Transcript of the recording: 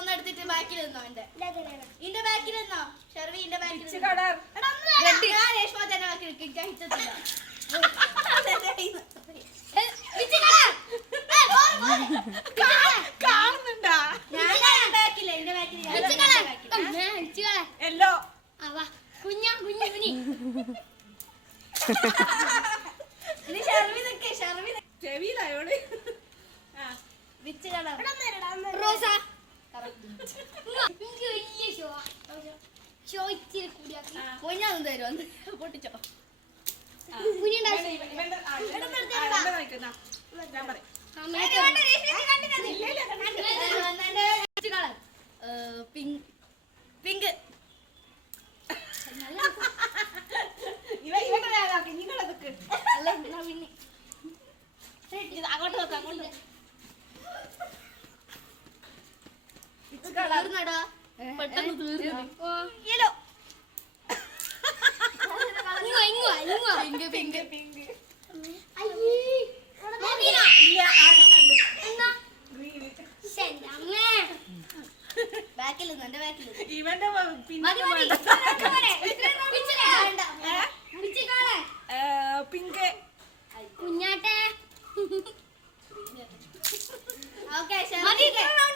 ഒന്നെടുത്തിട്ട് ബാക്കിലെന്നോ എന്റെ ബാക്കിലെന്നോ ഷെർവിന്റെ ബാക്കിൽ രേഷ്മ തന്നെ കാണുന്നുണ്ടാ എല്ലോ കുഞ്ഞാ ചെവിയിലായോള് റോസ പൊഞ്ഞാന്ന് തരുമോ പൊട്ടിച്ചോ പിങ്ക് അങ്ങോട്ട് നോക്കാം അങ്ങോട്ട് പെട്ടെന്ന് തീർന്നു യെല്ലോ പിങ്ക് പിങ്ക് ബാക്കിൽ എന്റെ ബാക്കിൽ ഇവന്റെ